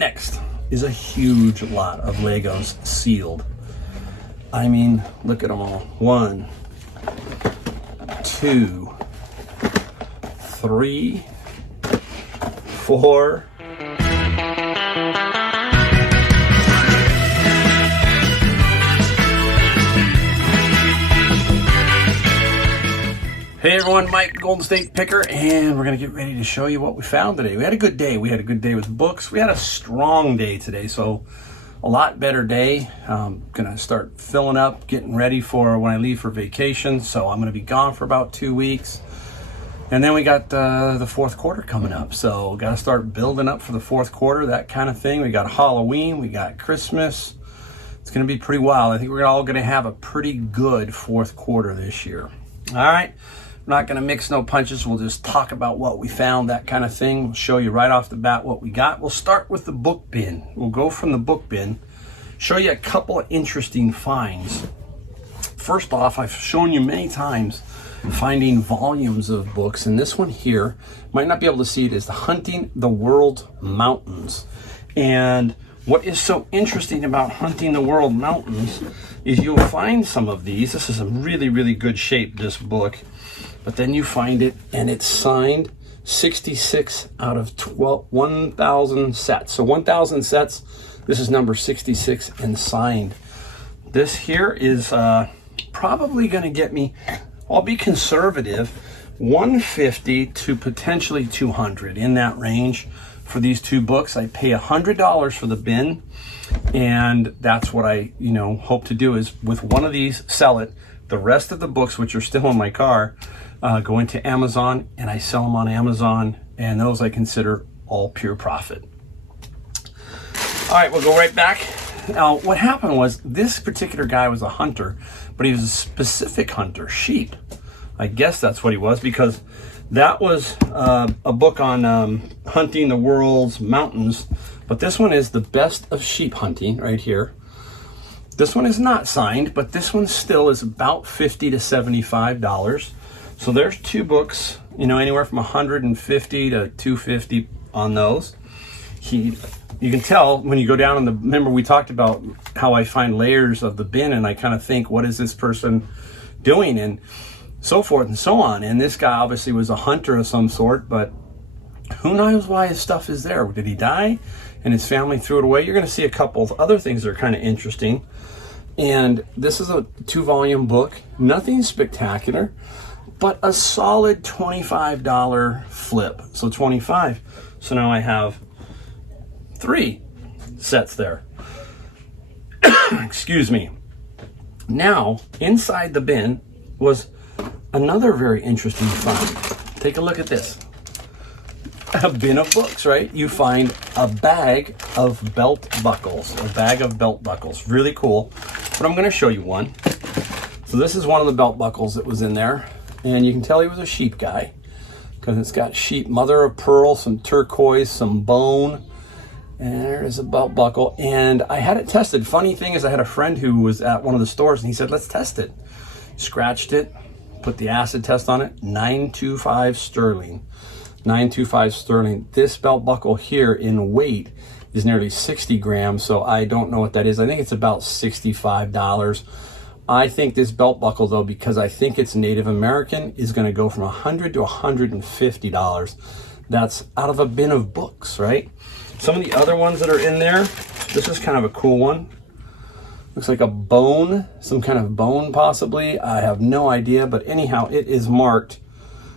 next is a huge lot of Legos sealed. I mean, look at them all. 1, 2, 3, 4. Hey everyone, Mike, Golden State Picker, and we're going to get ready to show you what we found today. We had a good day. We had a good day with books. We had a strong day today, so a lot better day. I'm going to start filling up, getting ready for when I leave for vacation. So I'm going to be gone for about 2 weeks. And then we got the fourth quarter coming up. So got to start building up for the fourth quarter, that kind of thing. We got Halloween, we got Christmas. It's going to be pretty wild. I think we're all going to have a pretty good fourth quarter this year. All right. I'm not going to mix no punches. We'll just talk about what we found, that kind of thing. We'll show you right off the bat what we got. We'll start with the book bin. We'll go from the book bin, show you a couple of interesting finds. First off, I've shown you many times finding volumes of books, and this one here, might not be able to see it, is the Hunting the World Mountains. And what is so interesting about Hunting the World Mountains is you'll find some of these. This is a really, really good shape, this book. But then you find it, and it's signed 66 out of 1,000 sets. So 1,000 sets, this is number 66 and signed. This here is probably going to get me, I'll be conservative, 150 to potentially 200, in that range for these two books. I pay $100 for the bin, and that's what I hope to do is with one of these, sell it. The rest of the books, which are still in my car, go into Amazon, and I sell them on Amazon, and those I consider all pure profit. All right, we'll go right back. Now, what happened was this particular guy was a hunter, but he was a specific hunter, sheep. I guess that's what he was, because that was a book on hunting the world's mountains, but this one is the best of sheep hunting right here. This one is not signed, but this one still is about $50 to $75. So there's two books, anywhere from $150 to $250 on those. You can tell when you go down in remember we talked about how I find layers of the bin, and I kind of think, what is this person doing, and so forth and so on. And this guy obviously was a hunter of some sort, but who knows why his stuff is there? Did he die and his family threw it away? You're going to see a couple of other things that are kind of interesting. And this is a 2-volume book, nothing spectacular, but a solid $25 flip. So 25. So now I have 3 sets there. Excuse me. Now, inside the bin was another very interesting find. Take a look at this. A bin of books, right? You find a bag of belt buckles. A bag of belt buckles. Really cool. But I'm going to show you one. So this is one of the belt buckles that was in there. And you can tell he was a sheep guy, because it's got sheep, mother of pearl, some turquoise, some bone. And there's a belt buckle. And I had it tested. Funny thing is, I had a friend who was at one of the stores, and he said, let's test it. Scratched it, put the acid test on it, 925 sterling. 925 sterling. This belt buckle here in weight is nearly 60 grams, so I don't know what that is. I think it's about $65. I think this belt buckle, though, because I think it's Native American, is going to go from $100 to $150. That's out of a bin of books, right? Some of the other ones that are in there, this is kind of a cool one. Looks like a bone, some kind of bone possibly. I have no idea, but anyhow, it is marked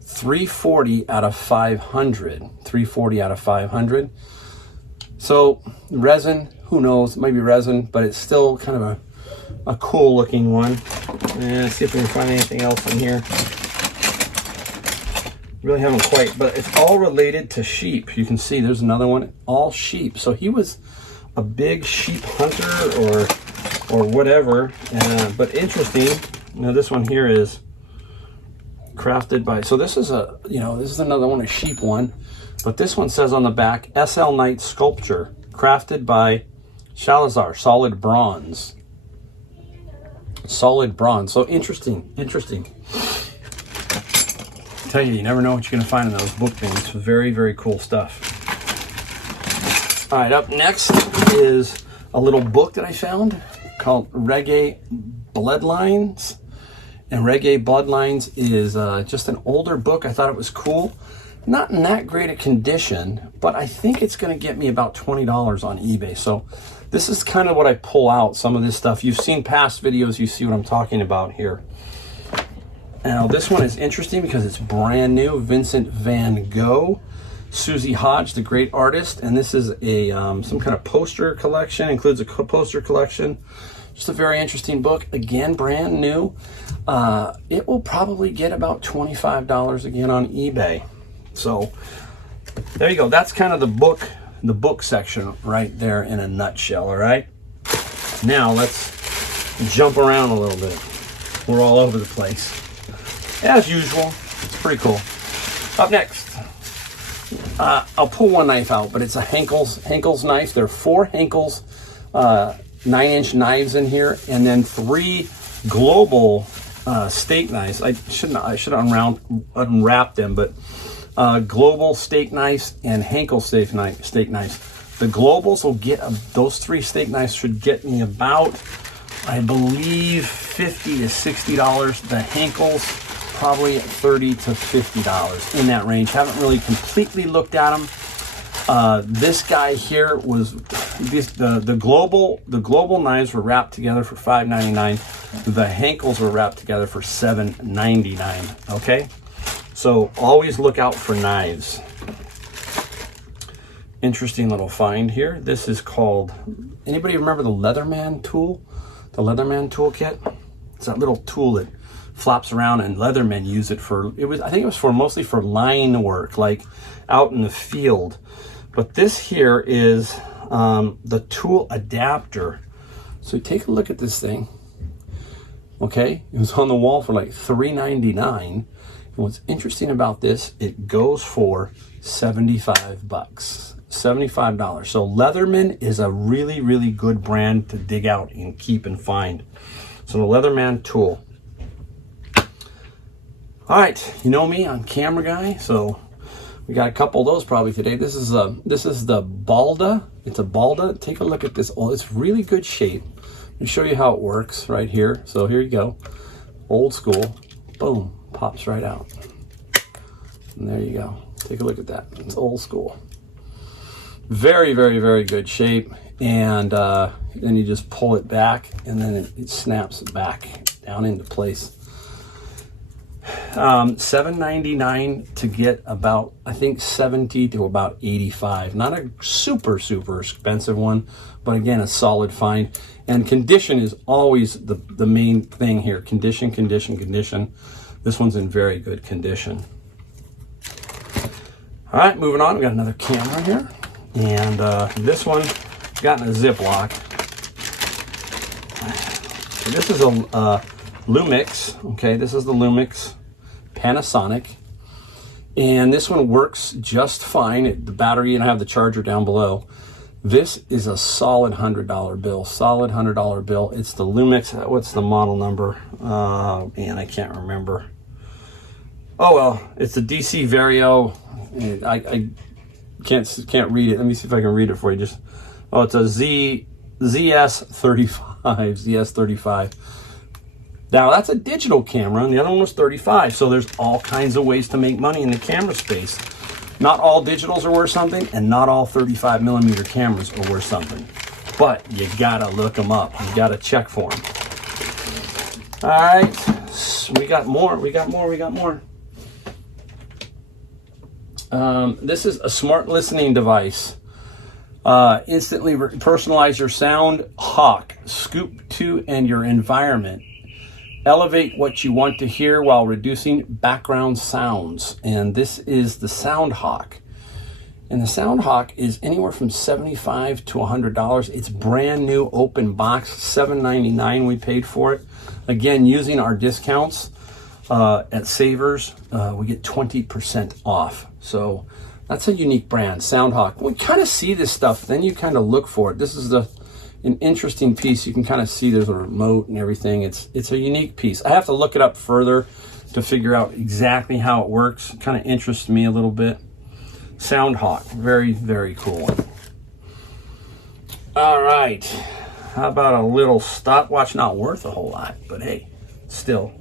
340 out of 500. 340 out of 500. So resin, who knows, maybe resin, but it's still kind of a cool looking one. And let's see if we can find anything else in here. Really haven't quite, but it's all related to sheep. You can see there's another one, all sheep. So he was a big sheep hunter or whatever. But interesting, this one here is crafted by, so this is this is another one, a sheep one, but this one says on the back, SL Knight Sculpture, crafted by Salazar, solid bronze. Solid bronze. So interesting. I tell you, you never know what you're going to find in those book bins. Very, very cool stuff. All right, up next is a little book that I found called Reggae Bloodlines. And Reggae Bloodlines is just an older book. I thought it was cool. Not in that great a condition, but I think it's going to get me about $20 on eBay. So this is kind of what I pull out, some of this stuff. You've seen past videos, you see what I'm talking about here. Now this one is interesting because it's brand new. Vincent van Gogh, Susie Hodge, the great artist, and this is a some kind of poster collection, includes a poster collection. Just a very interesting book, again, brand new. It will probably get about $25 again on eBay. So there you go. That's kind of the book section right there in a nutshell. All right. Now let's jump around a little bit. We're all over the place as usual. It's pretty cool. Up next, I'll pull one knife out, but it's a Henkel's knife. There are 4 Henkel's 9-inch knives in here, and then 3 global steak knives. I should unwrap them, but global steak knives and Henkel steak knives. The globals will get those 3 steak knives should get me about, I believe, $50 to $60. The Henkels probably $30 to $50 in that range. Haven't really completely looked at them. This guy here was the global knives were wrapped together for $5.99. The Henkels were wrapped together for $7.99. Okay, so always look out for knives. Interesting little find here. This is called, anybody remember the Leatherman tool? The Leatherman toolkit? It's that little tool that flops around, and Leathermen use it for, I think it was mostly for line work, like out in the field. But this here is the tool adapter. So take a look at this thing. Okay, it was on the wall for like $3.99. And what's interesting about this, it goes for $75. $75. So Leatherman is a really, really good brand to dig out and keep and find. So the Leatherman tool. All right, you know me, I'm camera guy, so we got a couple of those probably today. This is the Balda. It's a Balda. Take a look at this. Oh, it's really good shape. Let me show you how it works right here. So here you go. Old school. Boom. Pops right out. And there you go. Take a look at that. It's old school. Very, very, very good shape. And then you just pull it back, and then it snaps back down into place. $7.99 to get about, I think, 70 to about 85. Not a super expensive one, but again, a solid find. And condition is always the main thing here. Condition. This one's in very good condition. All right, moving on. We got another camera here, and this one got in a Ziploc. This is a Lumix. Okay, this is the Lumix Panasonic, and this one works just fine. The battery, and I have the charger down below. This is a solid $100 bill. Solid $100 bill. It's the Lumix. What's the model number? Man, I can't remember. Oh well, it's the DC Vario. I can't read it. Let me see if I can read it for you. It's a ZS35. Now that's a digital camera, and the other one was 35. So there's all kinds of ways to make money in the camera space. Not all digitals are worth something, and not all 35mm cameras are worth something. But you gotta look them up. You gotta check for them. All right, we got more. This is a smart listening device. Instantly personalize your sound. Hawk, Scoop 2, and your environment. Elevate what you want to hear while reducing background sounds. And this is the Sound Hawk. And the Sound Hawk is anywhere from $75 to $100. It's brand new, open box, $7.99 we paid for it. Again, using our discounts at Savers, we get 20% off. So that's a unique brand, Sound Hawk. We kind of see this stuff, then you kind of look for it. This is an interesting piece. You can kind of see there's a remote and everything. It's a unique piece. I have to look it up further to figure out exactly how it works. It kind of interests me a little bit. Sound Hawk, very, very cool one. All right. How about a little stopwatch? Not worth a whole lot, but hey, still.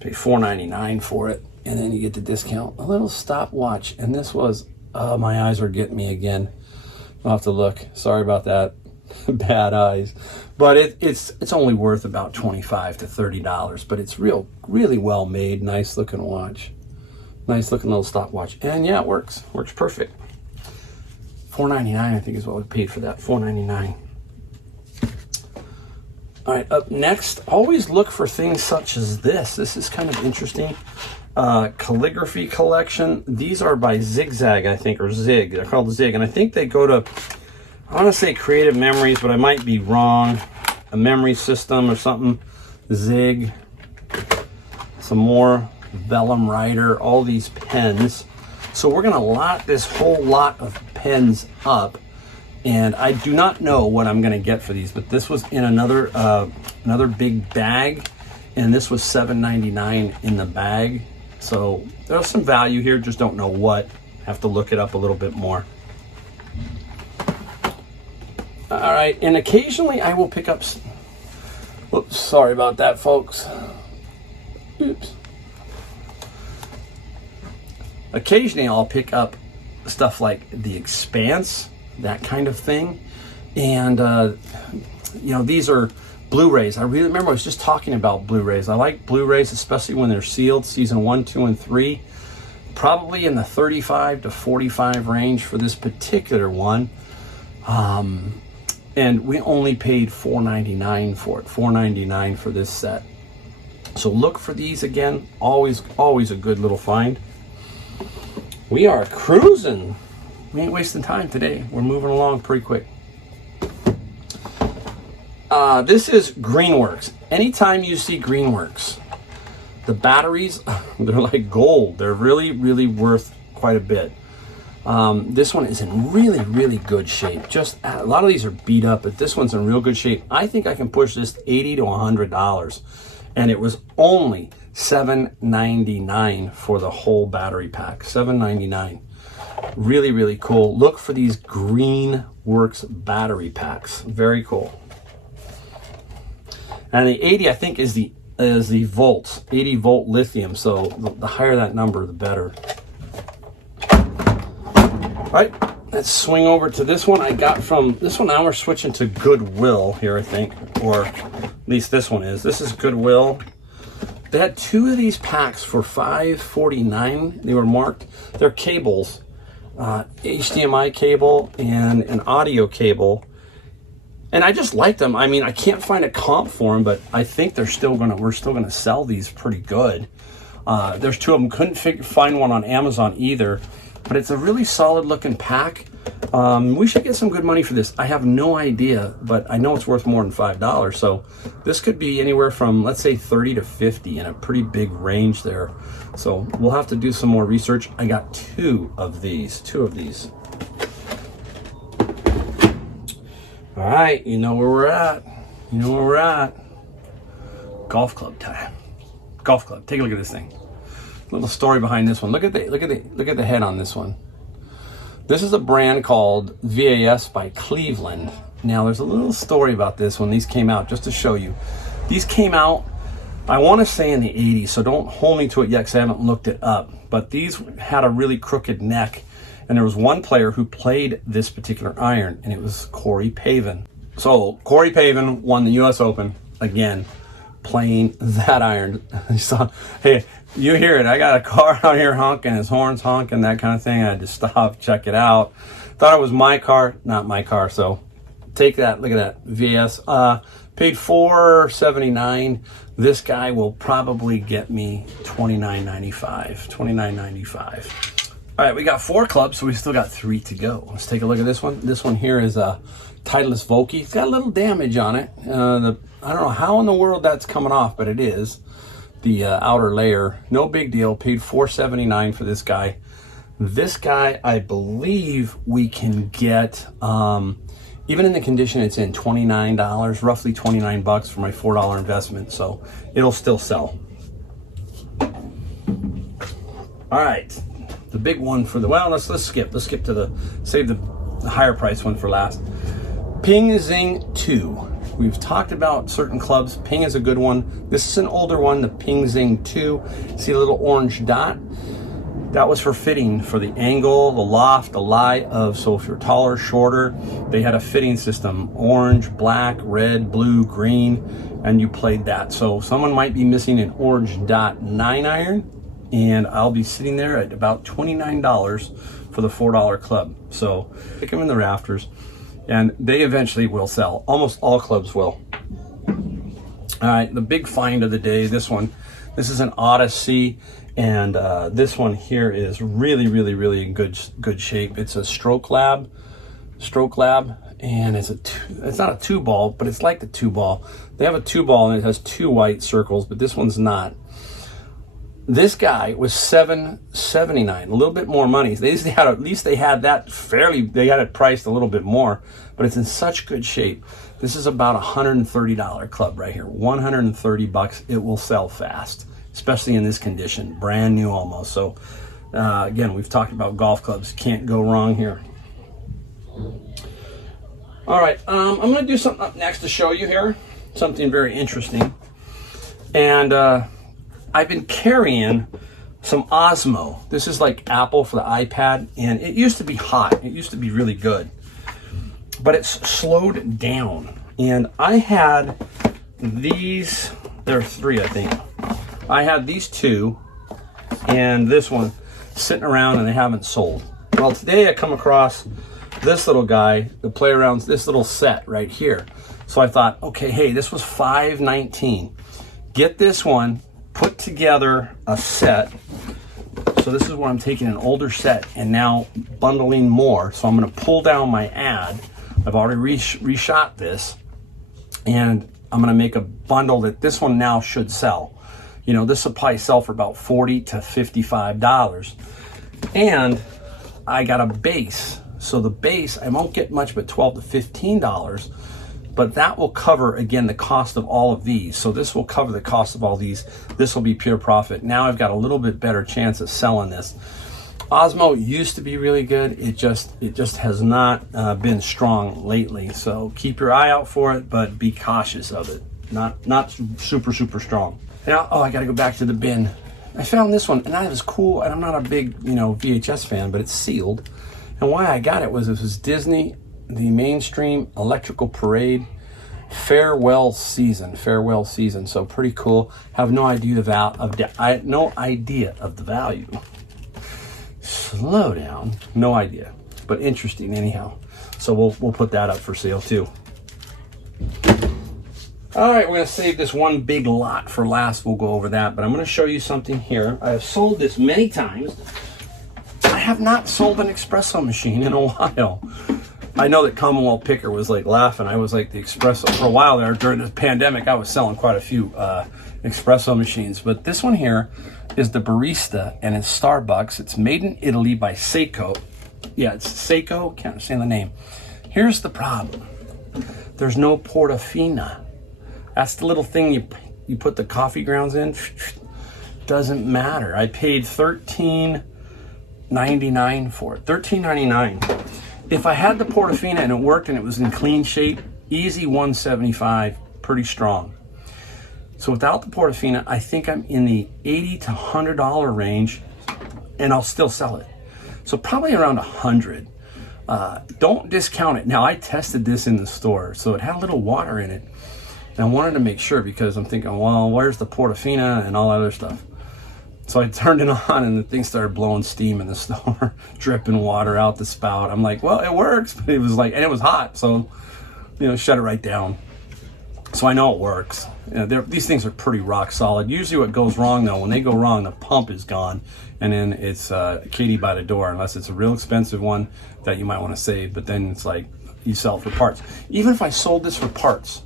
Pay $4.99 for it, and then you get the discount. A little stopwatch, and this was, my eyes are getting me again. I'll have to look. Sorry about that. Bad eyes. But it's only worth about $25 to $30, but it's really well made. Nice looking watch. Nice looking little stopwatch. And yeah, it works. Works perfect. $4.99 I think is what we paid for that. $4.99. All right, up next, always look for things such as this. This is kind of interesting. Calligraphy collection. These are by Zigzag, I think, or Zig. They're called Zig, and I think they go to, I want to say Creative Memories, but I might be wrong. A memory system or something. Zig. Some more vellum writer. All these pens. So we're going to lot this whole lot of pens up. And I do not know what I'm going to get for these, but this was in another big bag, and this was $7.99 in the bag. So there's some value here, just don't know what. Have to look it up a little bit more. All right, and occasionally I will pick up, oops, sorry about that, folks. Oops. Occasionally I'll pick up stuff like The Expanse, that kind of thing. And you know, these are Blu-rays. I really remember I was just talking about Blu-rays. I like Blu-rays, especially when they're sealed, season 1, 2, and 3. Probably in the 35 to 45 range for this particular one. And we only paid $4.99 for it. $4.99 for this set. So look for these again. Always a good little find. We are cruising. We ain't wasting time today. We're moving along pretty quick. This is Greenworks. Anytime you see Greenworks, the batteries, they're like gold. They're really worth quite a bit. This one is in really good shape. Just a lot of these are beat up, but this one's in real good shape. I think I can push this $80 to $100, and it was only $7.99 for the whole battery pack. $7.99. Really cool. Look for these Greenworks battery packs. Very cool. And the 80, I think, is the volts. 80 volt lithium. So the higher that number, the better. All right, let's swing over to this one. I got from this one. Now we're switching to Goodwill here, I think, or at least this one is. This is Goodwill. They had 2 of these packs for $5.49. They were marked. They're cables. HDMI cable and an audio cable, and I just like them. I mean, I can't find a comp for them, but I think we're still gonna sell these pretty good. There's 2 of them. Couldn't find one on Amazon either, but it's a really solid looking pack. We should get some good money for this. I have no idea, but I know it's worth more than $5. So this could be anywhere from, let's say, 30 to 50 in a pretty big range there. So we'll have to do some more research. I got 2 of these. All right, you know where we're at. Golf club time. Golf club. Take a look at this thing. Little story behind this one. Look at the head on this one. This is a brand called VAS by Cleveland. Now, there's a little story about this when these came out, just to show you. These came out, I want to say in the 80s, so don't hold me to it yet because I haven't looked it up. But these had a really crooked neck, and there was one player who played this particular iron, and it was Corey Pavin. So Corey Pavin won the U.S. Open again, playing that iron. So, hey, you hear it. I got a car out here honking, his horns honking, that kind of thing. I had to stop, check it out. Thought it was my car, not my car. So take that. Look at that. VS. Paid $4.79. This guy will probably get me $29.95. $29.95. All right, we got 4 clubs, so we still got 3 to go. Let's take a look at this one. This one here is a Titleist Vokey. It's got a little damage on it. I don't know how in the world that's coming off, but it is. The outer layer, no big deal. Paid $4.79 for this guy. This guy, I believe we can get, even in the condition it's in, $29, roughly $29 for my $4 investment. So it'll still sell. All right, the big one for the, well, let's skip to save the higher price one for last. Ping Zing 2. We've talked about certain clubs. Ping is a good one. This is an older one, the Ping Zing 2. See the little orange dot? That was for fitting, for the angle, the loft, the lie of, so if you're taller, shorter, they had a fitting system, orange, black, red, blue, green, and you played that. So someone might be missing an orange dot 9 iron, and I'll be sitting there at about $29 for the $4 club. So pick them in the rafters, and they eventually will sell. Almost all clubs will. All right, the big find of the day, this one. This is an Odyssey, and this one here is really in good shape. It's a Stroke Lab, and it's not a 2-ball, but it's like the 2-ball. They have a 2-ball and it has 2 white circles, but this one's not. This guy was $7.79, a little bit more money. At least they had that fairly. They had it priced a little bit more, but it's in such good shape. This is about a $130 club right here. $130. It will sell fast, especially in this condition, brand new almost. So again, we've talked about golf clubs. Can't go wrong here. All right, I'm going to do something up next to show you here, something very interesting. And I've been carrying some Osmo. This is like Apple for the iPad, and it used to be hot. It used to be really good, but it's slowed down. And I had these, there are 3, I think. I had these 2 and this one sitting around, and they haven't sold. Well, today I come across this little guy to play around, this little set right here. So I thought, okay, hey, this was $5.19. Get this one, put together a set. So this is what I'm taking, an older set and now bundling more. So I'm going to pull down my ad. I've already reshot this, and I'm going to make a bundle that this one now should sell. You know, this will probably sell for about $40 to $55. And I got a base. So the base, I won't get much but $12 to $15. But that will cover, again, the cost of all of these. So this will cover the cost of all these. This will be pure profit. Now I've got a little bit better chance of selling this. Osmo used to be really good. It just has not been strong lately. So keep your eye out for it, but be cautious of it. Not super strong. Now, I got to go back to the bin. I found this one, and that was cool. And I'm not a big, VHS fan, but it's sealed. And why I got it was Disney, the mainstream electrical parade farewell season. So pretty cool. Have no idea of the value. Slow down. No idea, but interesting anyhow. So we'll put that up for sale too. All right, we're going to save this one big lot for last. We'll go over that, but I'm going to show you something here. I have sold this many times. I have not sold an espresso machine in a while. I know that Commonwealth Picker was like laughing. I was like the espresso for a while there during the pandemic. I was selling quite a few espresso machines, but this one here is the Barista, and it's Starbucks. It's made in Italy by Seiko. Yeah, it's Seiko. Can't understand the name. Here's the problem. There's no Portofino. That's the little thing you put the coffee grounds in. Doesn't matter. I paid $13.99 for it. $13.99. If I had the Portofino and it worked and it was in clean shape, easy $175, pretty strong. So without the Portofino, I think I'm in the $80 to $100 range, and I'll still sell it. So probably around $100. Don't discount it. Now, I tested this in the store, so it had a little water in it. And I wanted to make sure, because I'm thinking, well, where's the Portofino and all that other stuff? So I turned it on, and the thing started blowing steam in the store, dripping water out the spout. I'm like, well, it works. But it was like, and it was hot, so, shut it right down. So I know it works. These things are pretty rock solid. Usually what goes wrong, though, when they go wrong, the pump is gone, and then it's Katie by the door, unless it's a real expensive one that you might want to save. But then it's like you sell it for parts. Even if I sold this for parts,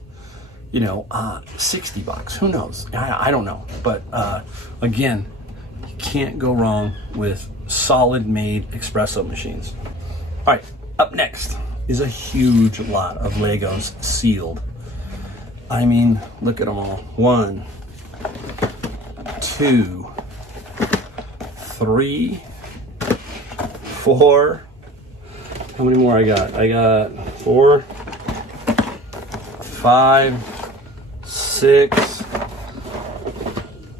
$60, who knows? I don't know. But again, you can't go wrong with solid made espresso machines. All right, up next is a huge lot of Legos sealed. I mean, look at them all. 1, 2, 3, 4. How many more I got? I got 4, 5, 6,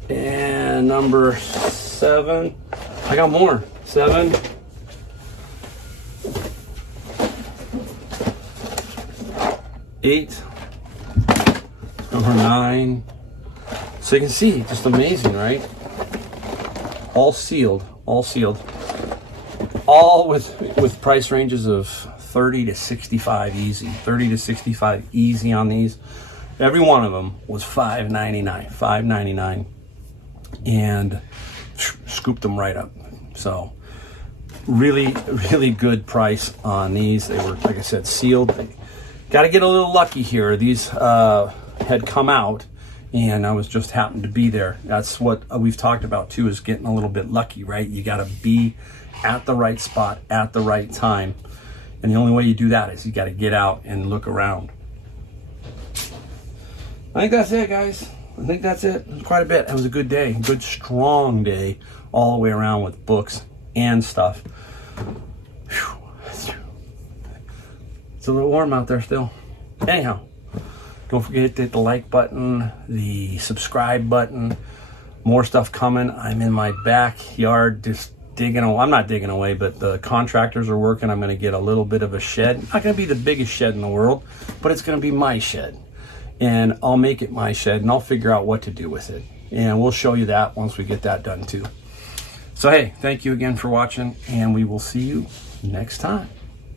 and number 7. I got more. 7, 8, number 9. So you can see, just amazing, right? All sealed, all sealed. All with price ranges of 30 to 65 easy. 30 to 65 easy on these. Every one of them was $5.99, $5.99, and scooped them right up. So really, really good price on these. They were, like I said, sealed. Got to get a little lucky here. These had come out, and I was just happened to be there. That's what we've talked about too, is getting a little bit lucky, right? You got to be at the right spot at the right time, and the only way you do that is you got to get out and look around. I think that's it, guys. I think that's it. Quite a bit. It was a good day, good strong day all the way around with books and stuff. Whew. It's a little warm out there still. Anyhow, don't forget to hit the like button, the subscribe button. More stuff coming. I'm in my backyard just digging away. I'm not digging away, but the contractors are working. I'm going to get a little bit of a shed. Not going to be the biggest shed in the world, but it's going to be my shed. And I'll make it my shed, and I'll figure out what to do with it. And we'll show you that once we get that done too. So hey, thank you again for watching, and we will see you next time.